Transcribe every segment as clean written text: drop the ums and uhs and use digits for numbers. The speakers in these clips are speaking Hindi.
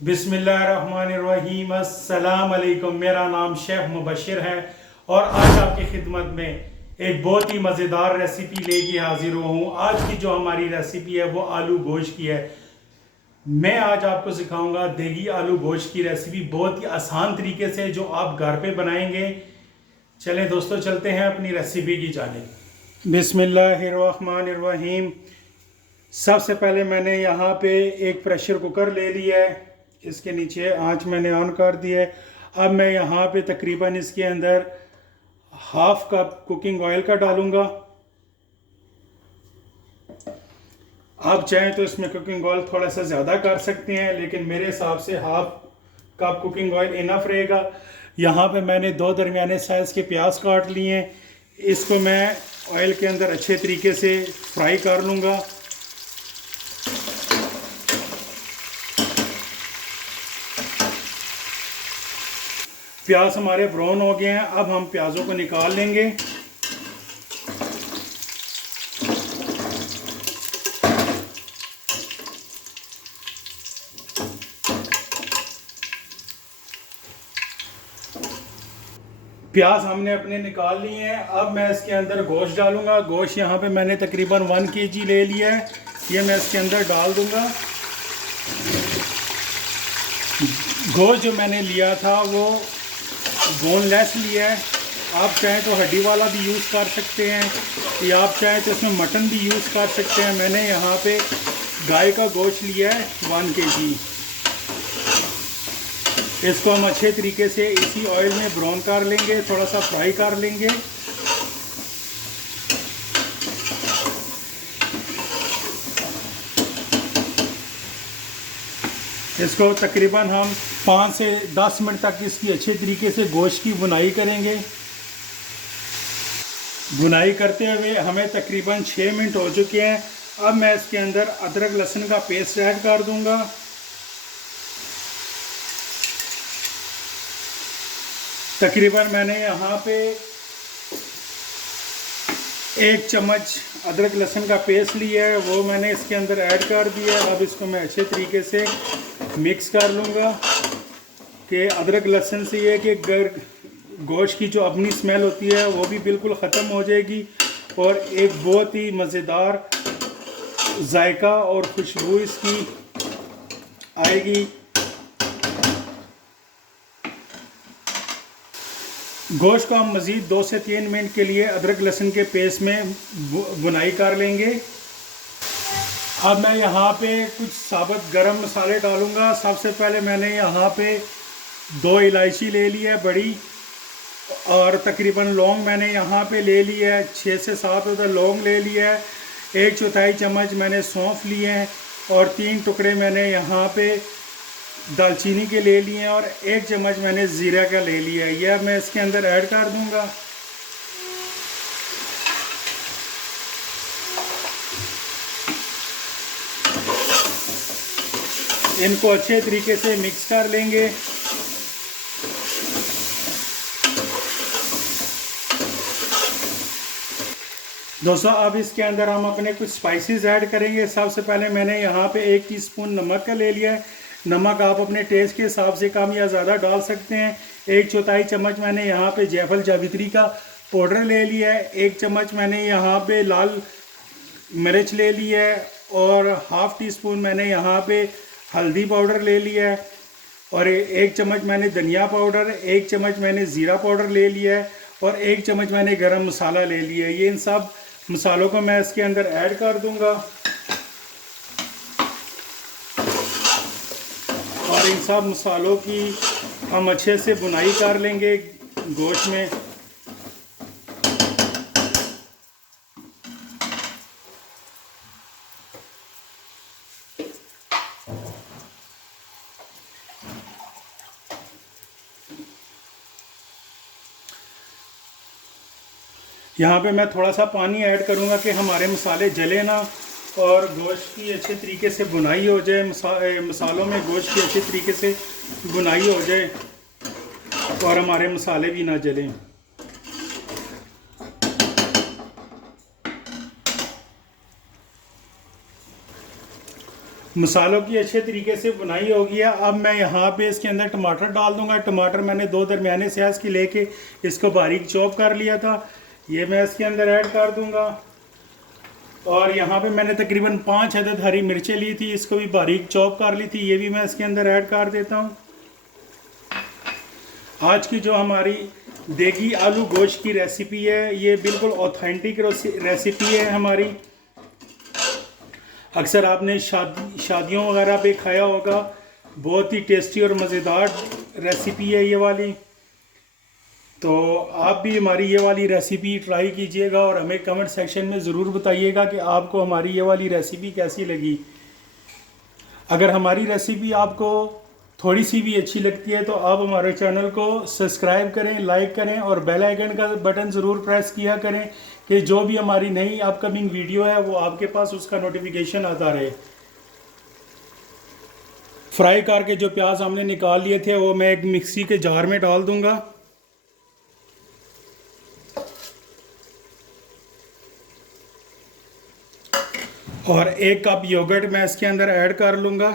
बिस्मिल्लाहिर्रहमानिर्रहीम। अस्सलाम वालेकुम। मेरा नाम शेफ मुबशिर है और आज आपकी खिदमत में एक बहुत ही मज़ेदार रेसिपी लेके हाजिर हुआ हूँ। आज की जो हमारी रेसिपी है वो आलू गोश्त की है। मैं आज आपको सिखाऊंगा देगी आलू गोश्त की रेसिपी बहुत ही आसान तरीके से जो आप घर पे बनाएंगे। चलें दोस्तों, चलते हैं अपनी रेसिपी की जानिब। बिस्मिल्लाहिर्रहमानिर्रहीम। सबसे पहले मैंने यहाँ पे एक प्रेशर कुकर ले लिया है। इसके नीचे आंच मैंने ऑन कर दी है। अब मैं यहाँ पे तकरीबन इसके अंदर हाफ कप कुकिंग ऑयल का डालूंगा। आप चाहें तो इसमें कुकिंग ऑयल थोड़ा सा ज़्यादा कर सकते हैं, लेकिन मेरे हिसाब से half cup cooking oil enough रहेगा। यहाँ पे मैंने दो दरमियाने साइज़ के प्याज काट लिए हैं। इसको मैं ऑयल के अंदर अच्छे तरीके से फ्राई कर लूँगा। प्याज हमारे ब्राउन हो गए हैं। अब हम प्याज़ों को निकाल लेंगे। प्याज हमने अपने निकाल लिए हैं। अब मैं इसके अंदर गोश्त डालूंगा। गोश्त यहाँ पे मैंने तकरीबन 1 kg ले लिया है। ये मैं इसके अंदर डाल दूंगा। गोश्त जो मैंने लिया था वो बोनलेस लिया है। आप चाहें तो हड्डी वाला भी यूज़ कर सकते हैं, या आप चाहें तो इसमें मटन भी यूज़ कर सकते हैं। मैंने यहाँ पे गाय का गोश्त लिया है 1 kg। इसको हम अच्छे तरीके से इसी ऑयल में ब्राउन कर लेंगे, थोड़ा सा फ्राई कर लेंगे। इसको तकरीबन हम 5 से 10 मिनट तक इसकी अच्छे तरीके से गोश्त की भुनाई करेंगे। भुनाई करते हुए हमें तकरीबन 6 मिनट हो चुके हैं। अब मैं इसके अंदर अदरक लहसुन का पेस्ट ऐड कर दूंगा। तकरीबन मैंने यहाँ पे 1 चम्मच अदरक लहसुन का पेस्ट लिया है, वो मैंने इसके अंदर ऐड कर दिया है। अब इसको मैं अच्छे तरीके से मिक्स कर लूँगा कि अदरक लहसुन से ये कि गोश्त की जो अपनी स्मेल होती है वो भी बिल्कुल ख़त्म हो जाएगी और एक बहुत ही मज़ेदार जायका और खुशबू इसकी आएगी। गोश्त को हम मज़ीद 2 से 3 मिनट के लिए अदरक लहसुन के पेस्ट में भुनाई कर लेंगे। अब मैं यहाँ पे कुछ साबुत गरम मसाले डालूँगा। सबसे पहले मैंने यहाँ पे 2 इलायची ले ली है बड़ी, और तकरीबन लौंग मैंने यहाँ पे ले लिया है 6 से 7 उधर लौंग ले लिया है। 1/4 चम्मच मैंने सौंफ लिए हैं और 3 टुकड़े मैंने यहाँ पे दालचीनी के ले लिए हैं और 1 चम्मच मैंने ज़ीरा का ले लिया है। यह मैं इसके अंदर ऐड कर दूँगा। इनको अच्छे तरीके से मिक्स कर लेंगे। दोस्तों, अब इसके अंदर हम अपने कुछ स्पाइसेस ऐड करेंगे। सबसे पहले मैंने यहाँ पे 1 टीस्पून नमक का ले लिया है। नमक आप अपने टेस्ट के हिसाब से कम या ज़्यादा डाल सकते हैं। 1/4 चम्मच मैंने यहाँ पे जायफल जावित्री का पाउडर ले लिया है। 1 चम्मच मैंने यहाँ पे लाल मिर्च ले लिया है और हाफ़ टी स्पून मैंने यहाँ पे हल्दी पाउडर ले लिया है और 1 चम्मच मैंने धनिया पाउडर, 1 चम्मच मैंने ज़ीरा पाउडर ले लिया है और 1 चम्मच मैंने गरम मसाला ले लिया है। ये इन सब मसालों को मैं इसके अंदर ऐड कर दूंगा और इन सब मसालों की हम अच्छे से भुनाई कर लेंगे गोश्त में। यहाँ पे मैं थोड़ा सा पानी ऐड करूँगा कि हमारे मसाले जले ना और गोश्त की अच्छे तरीके से भुनाई हो जाए। मसालों में गोश्त की अच्छे तरीके से भुनाई हो जाए और हमारे मसाले भी ना जलें। मसालों की अच्छे तरीके से बुनाई हो गई है। अब मैं यहाँ पे इसके अंदर टमाटर डाल दूंगा। टमाटर मैंने 2 दरमियाने साइज़ की लेके इसको बारीक चॉप कर लिया था, ये मैं इसके अंदर ऐड कर दूंगा। और यहाँ पे मैंने तकरीबन 5 अदद हरी मिर्चें ली थी, इसको भी बारीक चॉप कर ली थी, ये भी मैं इसके अंदर ऐड कर देता हूँ। आज की जो हमारी देगी आलू गोश्त की रेसिपी है, ये बिल्कुल ऑथेंटिक रेसिपी है हमारी। अक्सर आपने शादियों वगैरह पे खाया होगा, बहुत ही टेस्टी और मज़ेदार रेसिपी है ये वाली। तो आप भी हमारी ये वाली रेसिपी ट्राई कीजिएगा और हमें कमेंट सेक्शन में ज़रूर बताइएगा कि आपको हमारी ये वाली रेसिपी कैसी लगी। अगर हमारी रेसिपी आपको थोड़ी सी भी अच्छी लगती है तो आप हमारे चैनल को सब्सक्राइब करें, लाइक करें और बेल आइकन का बटन ज़रूर प्रेस किया करें कि जो भी हमारी नई अपकमिंग वीडियो है वो आपके पास उसका नोटिफिकेशन आता रहे। फ्राई करके जो प्याज हमने निकाल लिए थे वो मैं एक मिक्सी के जार में डाल दूंगा। और 1 कप योगर्ट मैं इसके अंदर ऐड कर लूँगा।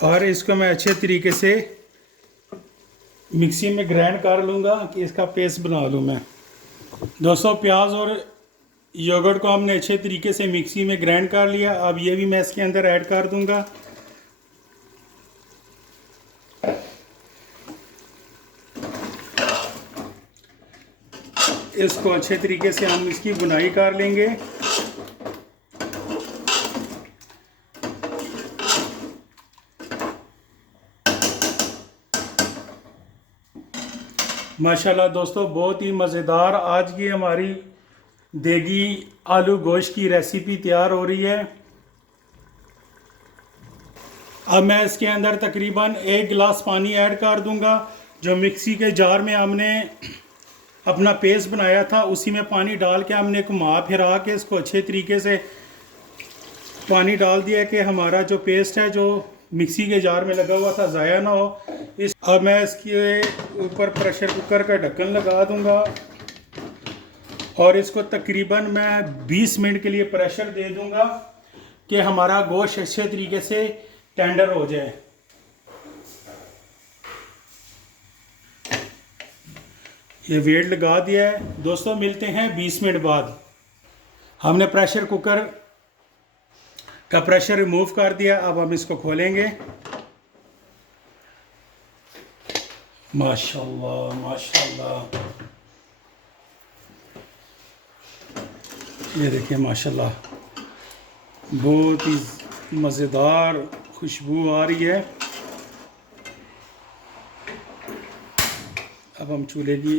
और इसको मैं अच्छे तरीके से मिक्सी में ग्राइंड कर लूँगा कि इसका पेस्ट बना लूँ मैं। दोस्तों प्याज और योगर्ट को हमने अच्छे तरीके से मिक्सी में ग्राइंड कर लिया। अब ये भी मैं इसके अंदर ऐड कर दूँगा। इसको अच्छे तरीके से हम इसकी बुनाई कर लेंगे। माशाल्लाह दोस्तों, बहुत ही मज़ेदार आज की हमारी देगी आलू गोश्त की रेसिपी तैयार हो रही है। अब मैं इसके अंदर तकरीबन 1 गिलास पानी ऐड कर दूंगा। जो मिक्सी के जार में हमने अपना पेस्ट बनाया था उसी में पानी डाल के हमने घुमा फिरा के इसको अच्छे तरीके से पानी डाल दिया कि हमारा जो पेस्ट है जो मिक्सी के जार में लगा हुआ था ज़ाया ना हो। अब मैं इसके ऊपर प्रेशर कुकर का ढक्कन लगा दूंगा और इसको तकरीबन मैं 20 मिनट के लिए प्रेशर दे दूंगा कि हमारा गोश्त अच्छे तरीके से टेंडर हो जाए। ये वेट लगा दिया है दोस्तों, मिलते हैं 20 मिनट बाद। हमने प्रेशर कुकर का प्रेशर रिमूव कर दिया। अब हम इसको खोलेंगे। माशाल्लाह माशाल्लाह, ये देखिए माशाल्लाह, बहुत ही मज़ेदार खुशबू आ रही है। अब हम चूल्हे की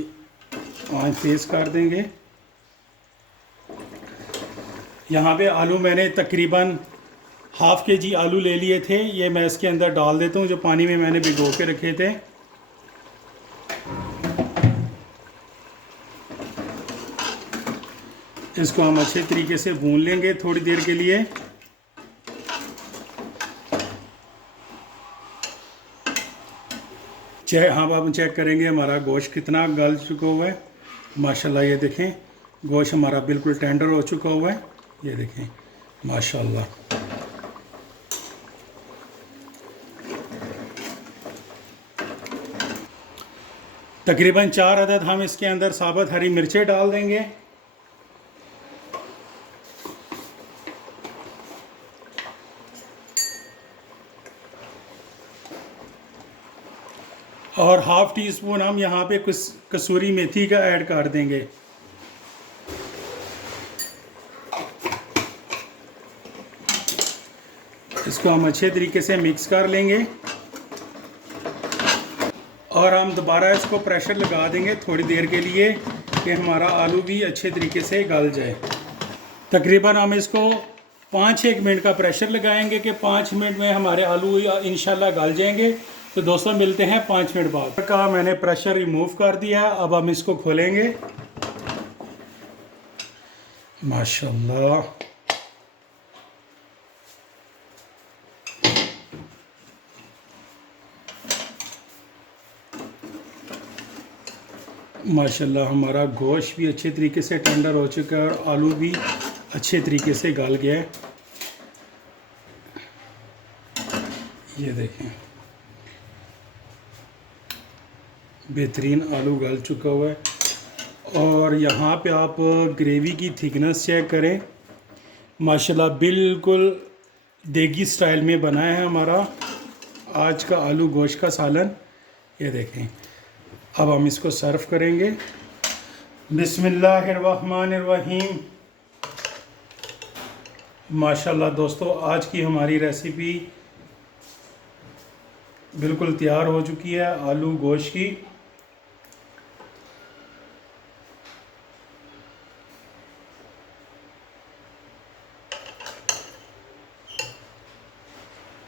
आंच तेज़ कर देंगे। यहाँ पे आलू मैंने तकरीबन ½ kg आलू ले लिए थे, ये मैं इसके अंदर डाल देता हूँ जो पानी में मैंने भिगो के रखे थे। इसको हम अच्छे तरीके से भून लेंगे थोड़ी देर के लिए। हाँ, अब हम चेक करेंगे हमारा गोश्त कितना गल चुका हुआ है। माशाल्लाह, ये देखें गोश्त हमारा बिल्कुल टेंडर हो चुका हुआ है। ये देखें माशाल्लाह। तकरीबन 4 अदद हम इसके अंदर साबुत हरी मिर्चें डाल देंगे। और ½ टीस्पून हम यहाँ पे कसूरी मेथी का ऐड कर देंगे। इसको हम अच्छे तरीके से मिक्स कर लेंगे और हम दोबारा इसको प्रेशर लगा देंगे थोड़ी देर के लिए कि हमारा आलू भी अच्छे तरीके से गल जाए। तकरीबन हम इसको 5-1 मिनट का प्रेशर लगाएंगे कि 5 मिनट में हमारे आलू इंशाल्लाह गल जाएंगे। तो दोस्तों मिलते हैं 5 मिनट बाद। का मैंने प्रेशर रिमूव कर दिया। अब हम इसको खोलेंगे। माशाल्लाह, माशाल्लाह हमारा गोश्त भी अच्छे तरीके से टेंडर हो चुका है और आलू भी अच्छे तरीके से गल गया है। ये देखें, बेहतरीन आलू गल चुका हुआ है। और यहाँ पे आप ग्रेवी की थिकनेस चेक करें, माशाल्लाह बिल्कुल देगी स्टाइल में बना है हमारा आज का आलू गोश्त का सालन। ये देखें, अब हम इसको सर्व करेंगे। बिस्मिल्लाहिर्रहमानिर्रहीम। माशाल्लाह दोस्तों, आज की हमारी रेसिपी बिल्कुल तैयार हो चुकी है आलू गोश्त की।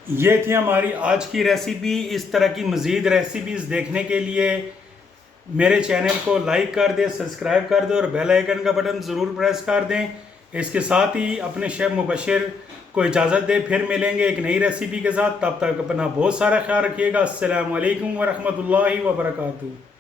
ये थी हमारी आज की रेसिपी। इस तरह की मज़ीद रेसिपीज़ देखने के लिए मेरे चैनल को लाइक कर दें, सब्सक्राइब कर दें और बेल आइकन का बटन ज़रूर प्रेस कर दें। इसके साथ ही अपने शेफ मुबशिर को इजाज़त दें। फिर मिलेंगे एक नई रेसिपी के साथ। तब तक अपना बहुत सारा ख्याल रखिएगा। अस्सलामु अलैकुम व रहमतुल्लाहि व बरकातुहू।